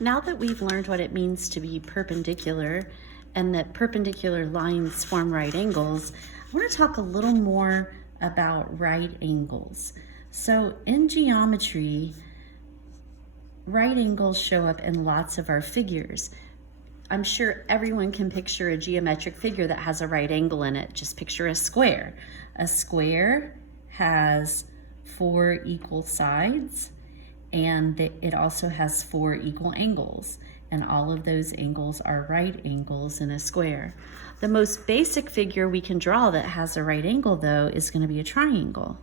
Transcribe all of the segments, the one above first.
Now that we've learned what it means to be perpendicular and that perpendicular lines form right angles, I want to talk a little more about right angles. So in geometry, right angles show up in lots of our figures. I'm sure everyone can picture a geometric figure that has a right angle in it. Just picture a square. A square has 4 equal sides, and it also has 4 equal angles, and all of those angles are right angles in a square. The most basic figure we can draw that has a right angle, though, is going to be a triangle.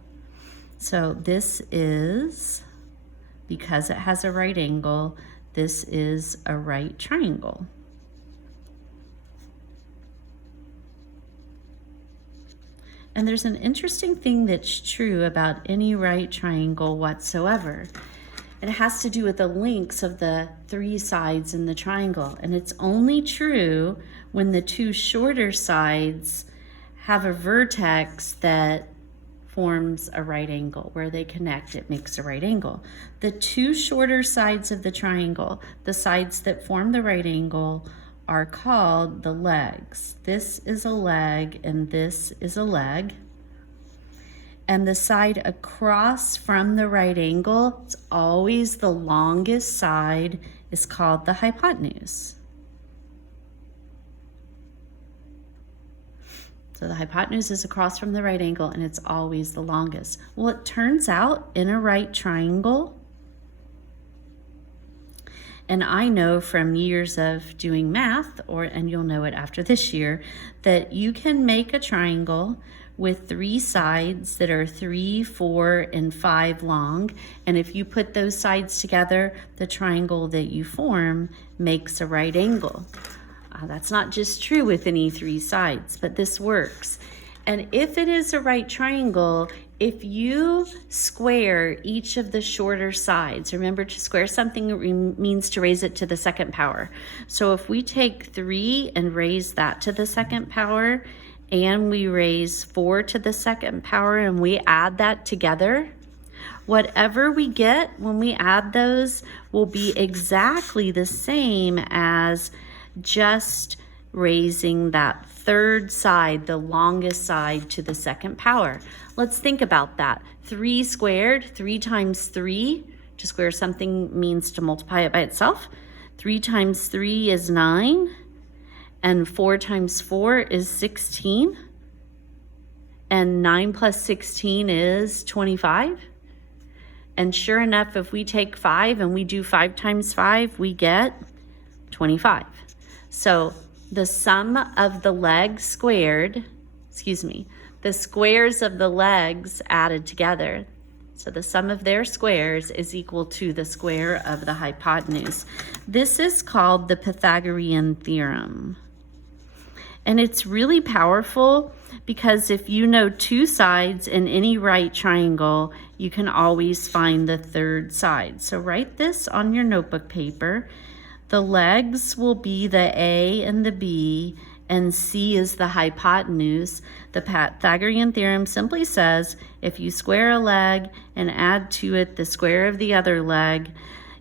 So this is, because it has a right angle, this is a right triangle. And there's an interesting thing that's true about any right triangle whatsoever. It has to do with the lengths of the 3 sides in the triangle. And it's only true when the 2 shorter sides have a vertex that forms a right angle. Where they connect, it makes a right angle. The 2 shorter sides of the triangle, the sides that form the right angle, are called the legs. This is a leg and this is a leg. And the side across from the right angle, it's always the longest side, is called the hypotenuse. So the hypotenuse is across from the right angle and it's always the longest. Well, it turns out in a right triangle, and I know from years of doing math, and you'll know it after this year, that you can make a triangle with 3 sides that are 3, 4, and 5 long. And if you put those sides together, the triangle that you form makes a right angle. That's not just true with any 3 sides, but this works. And if it is a right triangle, if you square each of the shorter sides, remember to square something means to raise it to the 2nd power. So if we take 3 and raise that to the 2nd power, and we raise 4 to the 2nd power, and we add that together, whatever we get when we add those will be exactly the same as just raising that 3rd side, the longest side, to the 2nd power. Let's think about that. 3 squared, 3 times 3, to square something means to multiply it by itself. 3 times 3 is 9, and 4 times 4 is 16, and 9 plus 16 is 25. And sure enough, if we take 5 and we do 5 times 5, we get 25. So the sum of the legs squared, the squares of the legs added together, so the sum of their squares is equal to the square of the hypotenuse. This is called the Pythagorean Theorem. And it's really powerful because if you know 2 sides in any right triangle, you can always find the 3rd side. So write this on your notebook paper. The legs will be the A and the B, and C is the hypotenuse. The Pythagorean theorem simply says if you square a leg and add to it the square of the other leg,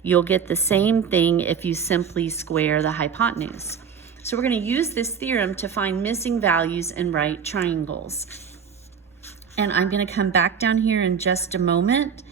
you'll get the same thing if you simply square the hypotenuse. So we're going to use this theorem to find missing values in right triangles. And I'm going to come back down here in just a moment,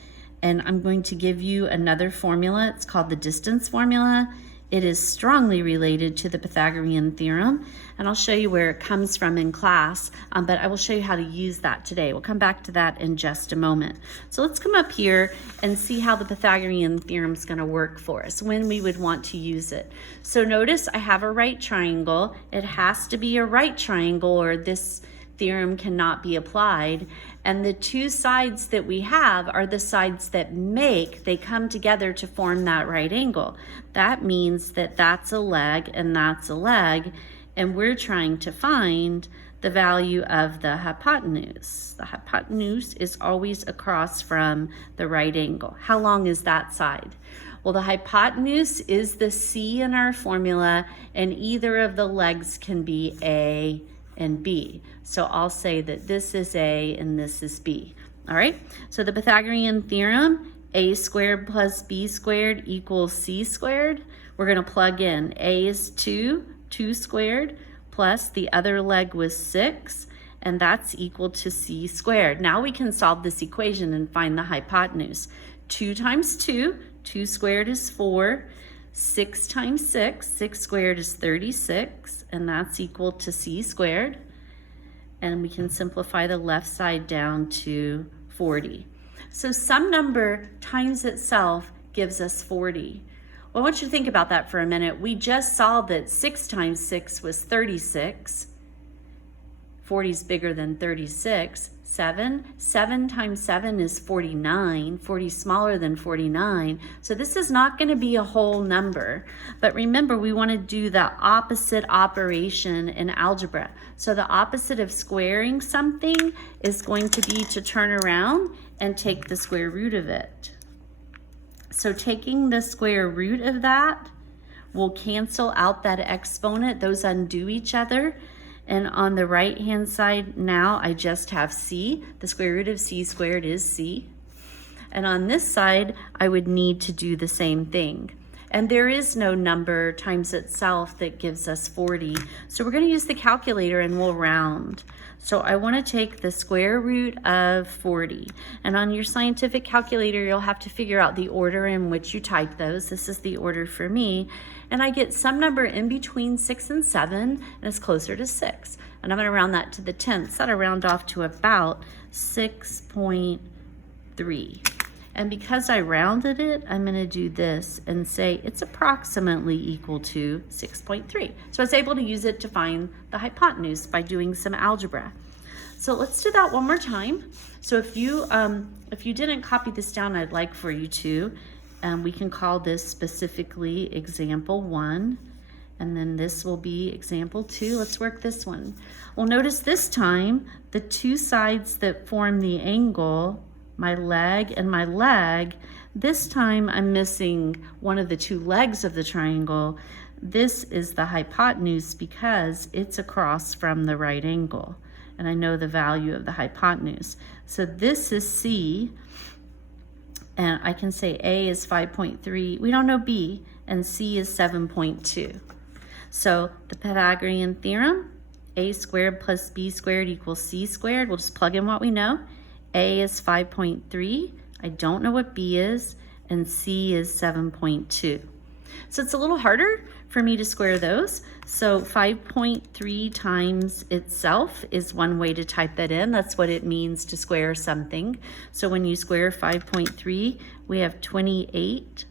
and I'm going to give you another formula. It's called the distance formula. It is strongly related to the Pythagorean theorem, and I'll show you where it comes from in class, but I will show you how to use that today. We'll come back to that in just a moment. So let's come up here and see how the Pythagorean theorem is going to work for us, when we would want to use it. So notice I have a right triangle. It has to be a right triangle or this theorem cannot be applied. And the 2 sides that we have are the sides that they come together to form that right angle. That means that that's a leg and that's a leg, and we're trying to find the value of the hypotenuse. The hypotenuse is always across from the right angle. How long is that side? Well, the hypotenuse is the C in our formula, and either of the legs can be A and B. So I'll say that this is A and this is B. All right, so the Pythagorean theorem a squared plus b squared equals c squared. We're going to plug in a is 2, 2 squared, plus the other leg was 6, and that's equal to c squared. Now we can solve this equation and find the hypotenuse. 2 times 2, 2 squared is 4. 6 times 6, 6 squared is 36, and that's equal to c squared. And we can simplify the left side down to 40. So some number times itself gives us 40. Well, I want you to think about that for a minute. We just saw that 6 times 6 was 36. 40 is bigger than 36. 7 times 7 is 49. 40 is smaller than 49. So this is not going to be a whole number. But remember, we want to do the opposite operation in algebra. So the opposite of squaring something is going to be to turn around and take the square root of it. So taking the square root of that will cancel out that exponent. Those undo each other. And on the right-hand side now, I just have c. The square root of c squared is c. And on this side, I would need to do the same thing. And there is no number times itself that gives us 40. So we're going to use the calculator and we'll round. So I want to take the square root of 40. And on your scientific calculator, you'll have to figure out the order in which you type those. This is the order for me. And I get some number in between 6 and 7, and it's closer to 6. And I'm going to round that to the tenths. That'll round off to about 6.3. And because I rounded it, I'm going to do this and say it's approximately equal to 6.3. So I was able to use it to find the hypotenuse by doing some algebra. So let's do that one more time. So if you didn't copy this down, I'd like for you to. We can call this specifically example 1. And then this will be example 2. Let's work this one. Well, notice this time, the two sides that form the angle, my leg and my leg, this time I'm missing one of the two legs of the triangle. This is the hypotenuse because it's across from the right angle. And I know the value of the hypotenuse. So this is C, and I can say A is 5.3. We don't know B, and C is 7.2. So the Pythagorean theorem, A squared plus B squared equals C squared. We'll just plug in what we know. A is 5.3. I don't know what B is, and C is 7.2. So it's a little harder for me to square those. So 5.3 times itself is one way to type that in. That's what it means to square something. So when you square 5.3, we have 28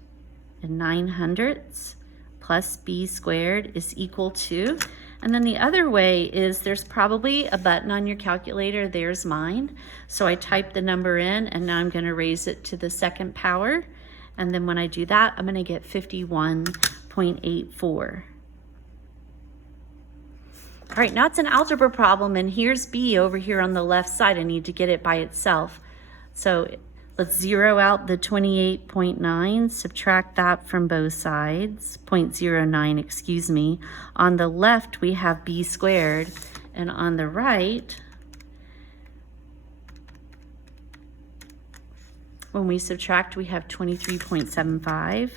9/100 plus B squared is equal to. And then the other way is there's probably a button on your calculator. There's mine. So I type the number in, and now I'm going to raise it to the second power. And then when I do that, I'm going to get 51.84. All right, now it's an algebra problem, and here's B over here on the left side. I need to get it by itself. So let's zero out the 28.9, subtract that from both sides, 0.09, excuse me. On the left, we have B squared, and on the right, when we subtract, we have 23.75.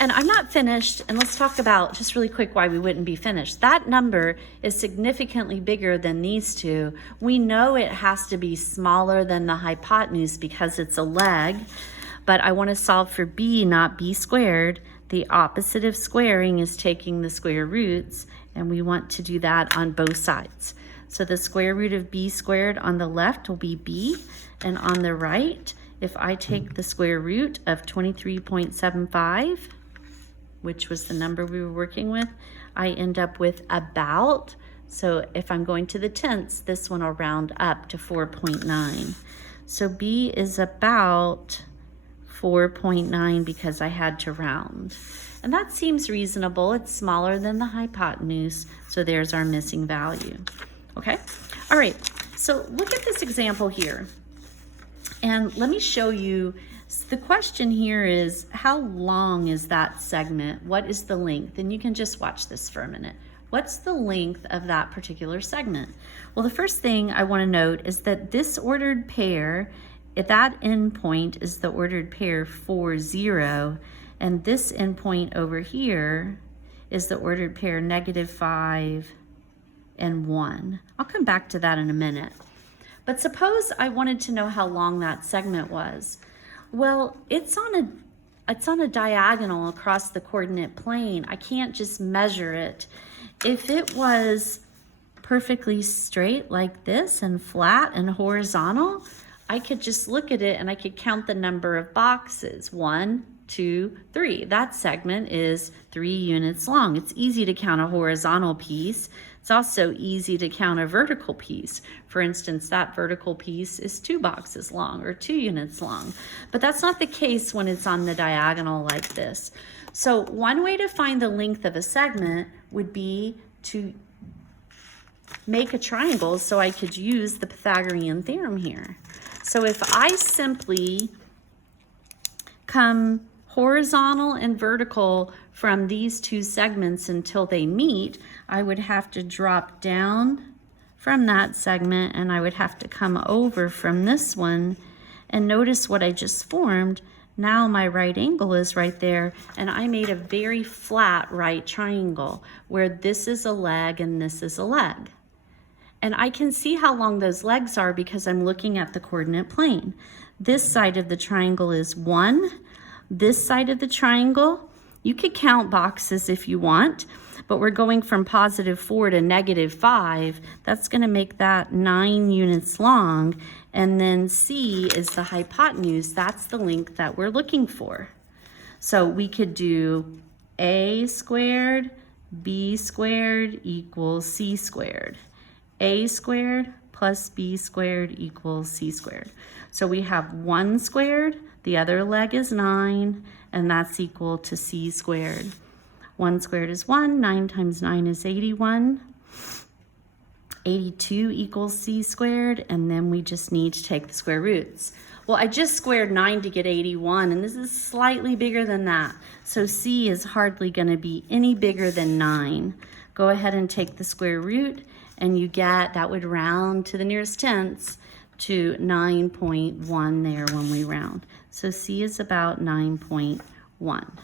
And I'm not finished, and let's talk about just really quick why we wouldn't be finished. That number is significantly bigger than these two. We know it has to be smaller than the hypotenuse because it's a leg, but I want to solve for B, not B squared. The opposite of squaring is taking the square roots, and we want to do that on both sides. So the square root of B squared on the left will be B, and on the right, if I take the square root of 23.75, which was the number we were working with, I end up with about. So if I'm going to the tenths, this one will round up to 4.9. So B is about 4.9 because I had to round. And that seems reasonable. It's smaller than the hypotenuse, so there's our missing value. Okay? All right, so look at this example here. And let me show you. The question here is, how long is that segment? What is the length? And you can just watch this for a minute. what's the length of that particular segment? Well, the first thing I want to note is that this ordered pair, at that endpoint is the ordered pair 4, 0, and this endpoint over here is the ordered pair -5 and 1. I'll come back to that in a minute. But suppose I wanted to know how long that segment was. Well, it's on a diagonal across the coordinate plane. I can't just measure it. If it was perfectly straight like this and flat and horizontal, I could just look at it and I could count the number of boxes. 1, 2, 3. That segment is 3 units long. It's easy to count a horizontal piece. It's also easy to count a vertical piece. For instance, that vertical piece is 2 boxes long or 2 units long. But that's not the case when it's on the diagonal like this. So one way to find the length of a segment would be to make a triangle so I could use the Pythagorean theorem here. So if I simply come horizontal and vertical from these 2 segments until they meet, I would have to drop down from that segment and I would have to come over from this one, and notice what I just formed. Now my right angle is right there, and I made a very flat right triangle where this is a leg and this is a leg. And I can see how long those legs are because I'm looking at the coordinate plane. This side of the triangle is 1. This side of the triangle, you could count boxes if you want, but we're going from +4 to -5. That's going to make that 9 units long. And then C is the hypotenuse. That's the length that we're looking for. So we could do A squared, B squared equals C squared. A squared plus B squared equals C squared. So we have 1 squared, the other leg is 9, and that's equal to C squared. 1 squared is 1, 9 times 9 is 81. 82 equals C squared, and then we just need to take the square roots. Well, I just squared 9 to get 81, and this is slightly bigger than that. So C is hardly going to be any bigger than 9. Go ahead and take the square root, and you get, that would round to the nearest tenths, to 9.1 there when we round. So C is about 9.1.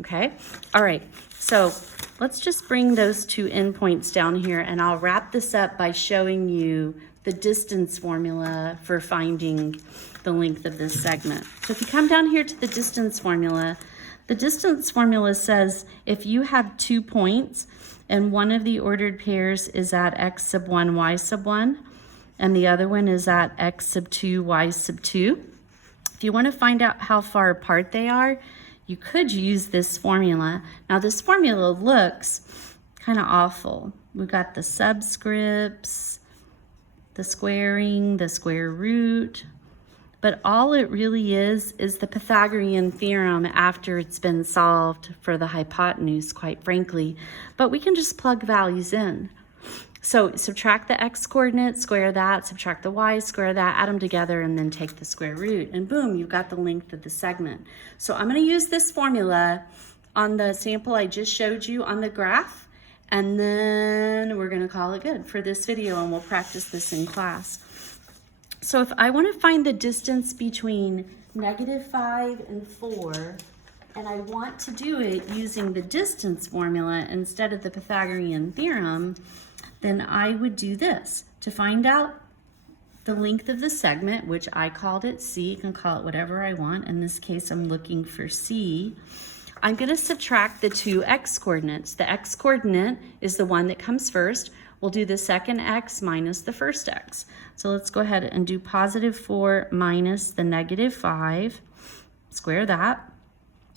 Okay, all right, so let's just bring those 2 endpoints down here, and I'll wrap this up by showing you the distance formula for finding the length of this segment. So if you come down here to the distance formula says if you have 2 points and one of the ordered pairs is at x sub 1, y sub 1, and the other one is at x sub 2, y sub 2. If you want to find out how far apart they are, you could use this formula. Now this formula looks kind of awful. We've got the subscripts, the squaring, the square root, but all it really is the Pythagorean theorem after it's been solved for the hypotenuse, quite frankly. But we can just plug values in. So subtract the x coordinate, square that, subtract the y, square that, add them together, and then take the square root. And boom, you've got the length of the segment. So I'm going to use this formula on the sample I just showed you on the graph, and then we're going to call it good for this video, and we'll practice this in class. So if I want to find the distance between -5 and 4, and I want to do it using the distance formula instead of the Pythagorean theorem, then I would do this. To find out the length of the segment, which I called it C, you can call it whatever I want. In this case, I'm looking for C. I'm going to subtract the 2 x coordinates. The x coordinate is the one that comes first. We'll do the second x minus the first x. So let's go ahead and do +4 minus the -5. Square that.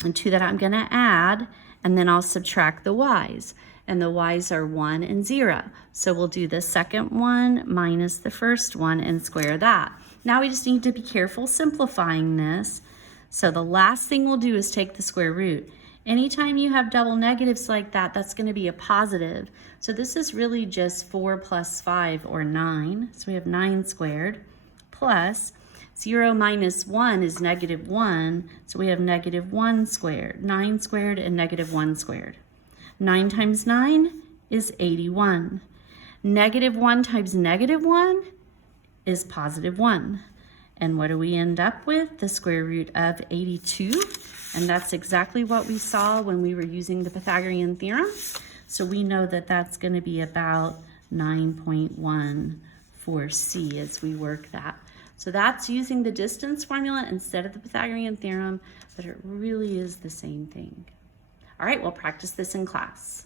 And to that I'm going to add, and then I'll subtract the y's. And the y's are 1 and 0. So we'll do the second one minus the first one and square that. Now we just need to be careful simplifying this. So the last thing we'll do is take the square root. Anytime you have double negatives like that, that's going to be a positive. So this is really just 4 plus 5, or 9. So we have 9 squared, plus 0 minus 1 is -1. So we have -1 squared, 9 squared and -1 squared. 9 times 9 is 81. -1 times -1 is +1. And what do we end up with? The square root of 82. And that's exactly what we saw when we were using the Pythagorean theorem. So we know that that's going to be about 9.1 for C as we work that. So that's using the distance formula instead of the Pythagorean theorem, but it really is the same thing. All right, we'll practice this in class.